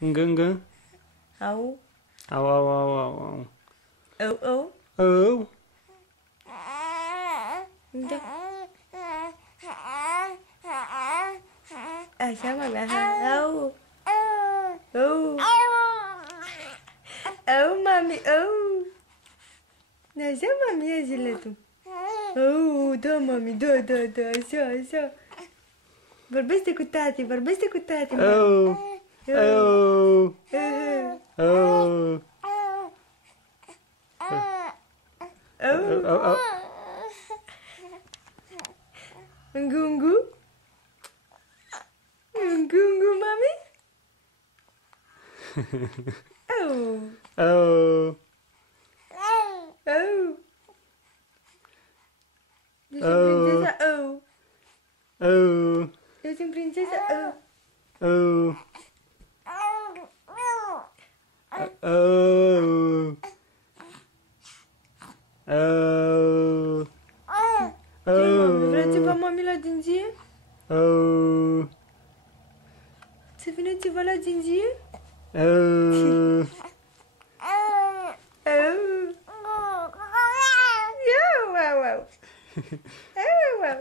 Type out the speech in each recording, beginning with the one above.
Ngângă. Au. Au, au, au, au, au. Au, au. Au. Da. Așa, mami, așa. Au. Au. Au, mami, au. Așa, mami, ia zile tu. Au, da, mami, da, da, da, așa, așa. Vorbește cu tati, vorbește cu tati, mami. Au. Au. Au. Au. Au, au. Ngungu? Ngungu, mami? Au. Au. Au. Eu sunt prințesa Au. Au. Eu sunt prințesa Au. Au. Au. Au. Ce, mami? Vrea ceva mami la gingie? Au. Să vină ceva la gingie? Au. Au. Iau, au, au. Au, au.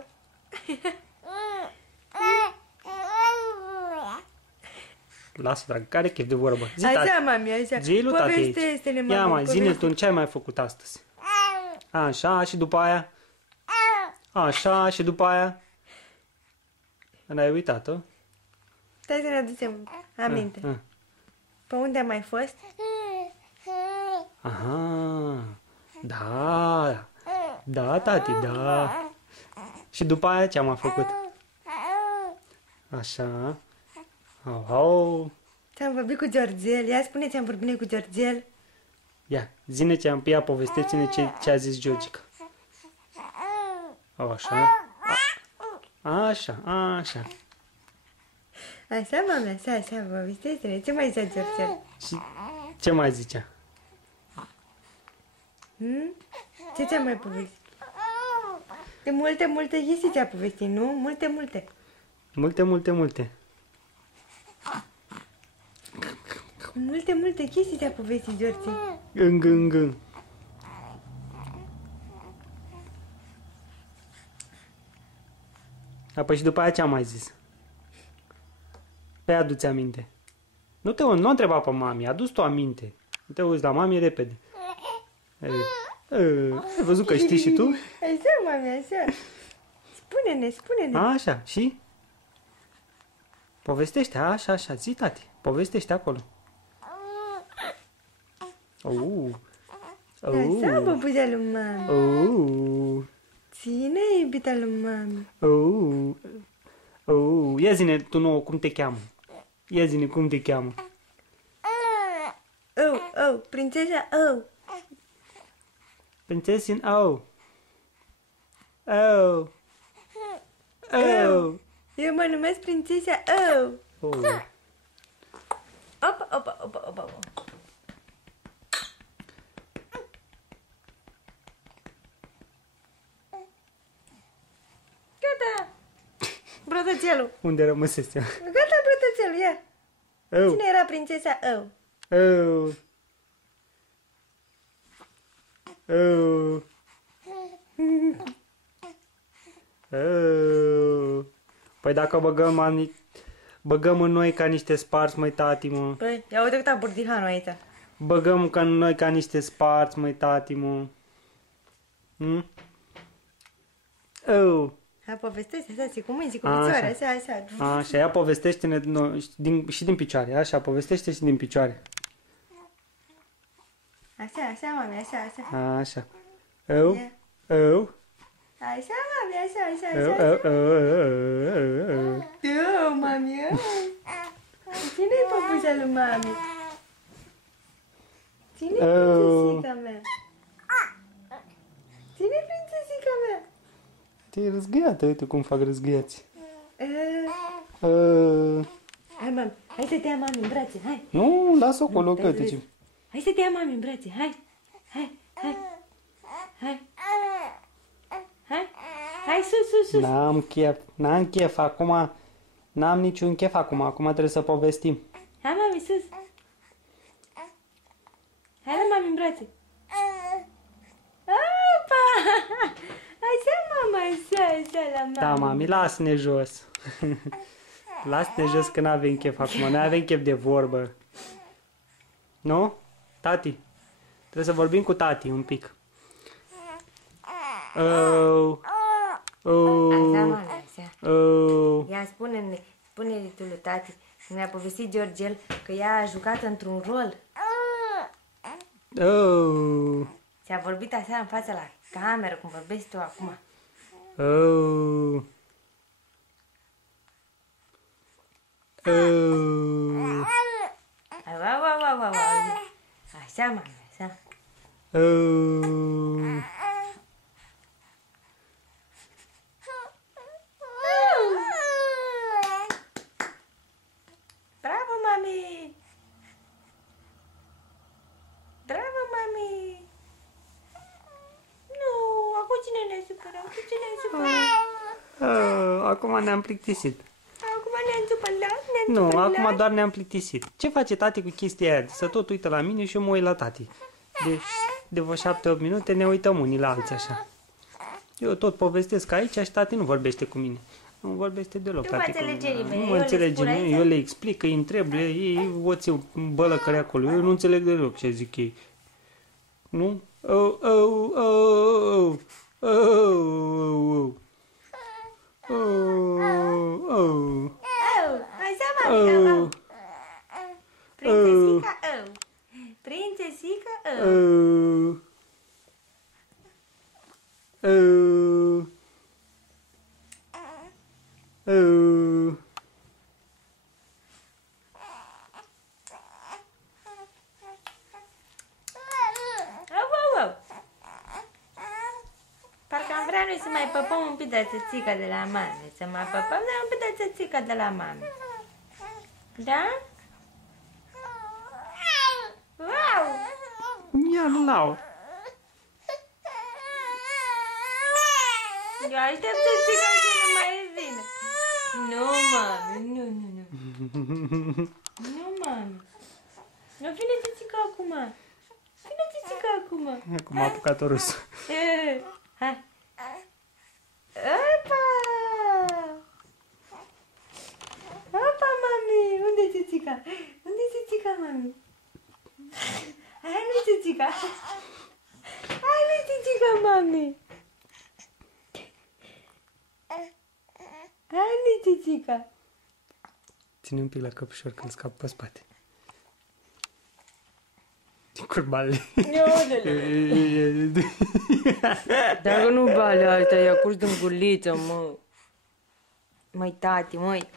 Lasă, drag, care chef de vorbă. Zi, Așa, tati. mami, așa. Zi lui tati aici. Povestește-ne, mami. Ia, mai, zine poveste. tu ce ai mai făcut astăzi. Așa, și după aia? Așa, și după aia? N-ai uitat-o? Stai să ne aducem aminte. Ah. Pe unde am mai fost? Aha, da, da, tati, da. Și după aia ce am mai făcut? Așa, au, au. Ți-am vorbit cu Georgel. Ia spune ce am vorbit cu Georgel. Ia, zine ce am pia, povestește-ne ce a zis Georgica. Așa, așa, așa. Așa, mami, așa, așa, povestește-ne. Ce mai zicea Georgel? Și ce mai zicea? Ce ți-am mai povestit? De multe chestii ți-a povestit, nu? Multe. Multe, multe, multe. Multe chestii ți-a povestit, George. Gâng. Apoi și după aia ce am mai zis? Păi adu-ți aminte. Nu întreba pe mami, adu-ți tu aminte. Nu te uiți la mami repede. Ai văzut că știi și tu? Așa, mami, așa. Spune-ne. Așa, și? Povestește, așa, zi, tati. Povestește acolo. Așa, băbuța lui mami. Ține, iubita lui mami. Ia zine tu nouă cum te cheamă. Ia zine cum te cheamă. Prințesa Au. Prințesin Au. Au. Eu mă numesc prințesa Au. Opa. Gata! Brătățelul. Unde rămăsese? Gata, brătățelul, ia. Cine era prințesa Au? Păi dacă băgăm în noi ca niște sparți, măi, tati, mă. Păi, ia uite cât a burdihanul aici. Băgăm în noi ca niște sparți, măi, tati, mă. Hai, povestește, așa, și cu mâini, și cu picioare, așa. Așa, ia povestește-ne și din picioare, așa, povestește și din picioare. Așa, mami, așa. Așa. Așa, mami, așa. Mami, Cine-i păpușa lui mami? Cine-i prințesica mea? Cine-i prințesica mea? Te-ai răzgâiată, uite cum fac răzgâiați. Hai, mami, hai să te ia mami în brațe, hai. Nu, lasă acolo, că uite ce... Hai să te ia mami în brațe, hai. Hai, sus. N-am chef acum. N-am niciun chef acum trebuie să povestim. Hai, mami, sus. Hai la mami în brațe. Opa! Așa, mama, așa, la mami. Da, mami, lasă-ne jos. Lasă-ne jos că n-avem chef acum, noi avem chef de vorbă. Nu? Tati? Trebuie să vorbim cu tati un pic. Așa, mami, așa. Oh. Ia spune-i tu lui tati. Mi-a povestit Georgel că ea a jucat într-un rol. Oh. Și-a vorbit așa în fața la cameră, cum vorbești tu acum. Oh. Oh. Au. Așa, mami, așa. Oh. Bravo, mami! Bravo, mami! Nu, acum cine ne supără? Cu cine ne supără? Acum ne-am plictisit. Acum ne-am supărat, Nu, acum doar ne-am plictisit. Ce face tati cu chestia aia? Să tot uită la mine și eu mă uit la tati. De vreo 7-8 minute ne uităm unii la alții așa. Eu tot povestesc aici și tati nu vorbește cu mine. Nu vorbește deloc. Nu tati mă cu mine. înțelege nimeni, Nu eu mă le înțelege spun nimeni, aici. eu le explic, îi întreb, ei o ți bălăcări acolo. Eu nu înțeleg deloc ce zic ei. Nu? Așa, mami, au. Prințesica, au. Prințesica, au. Au. Parcă am vrea noi să mai păpăm un pic de țățica de la mami. Să mai păpăm, dar un pic de țățica de la mami. Da? Wow! Ia nu. Eu aștept țățica să nu mai vină. Nu, mami, nu. Nu, mami. Nu vine țățica acum. Vine țățica acum. Acum a apucat-o râsul. Hai. Opa! Opa, mami! Unde-i țățica? Unde-i țățica, mami? Hai, nu-i țățica! Hai, nu-i țățica, mami! Hai, nu-i țățica! Ține un pic la căpșor că îl scap pe spate. Curbale. Dacă nu balea asta, i-a curs din guliță, mă. Măi, tati, măi.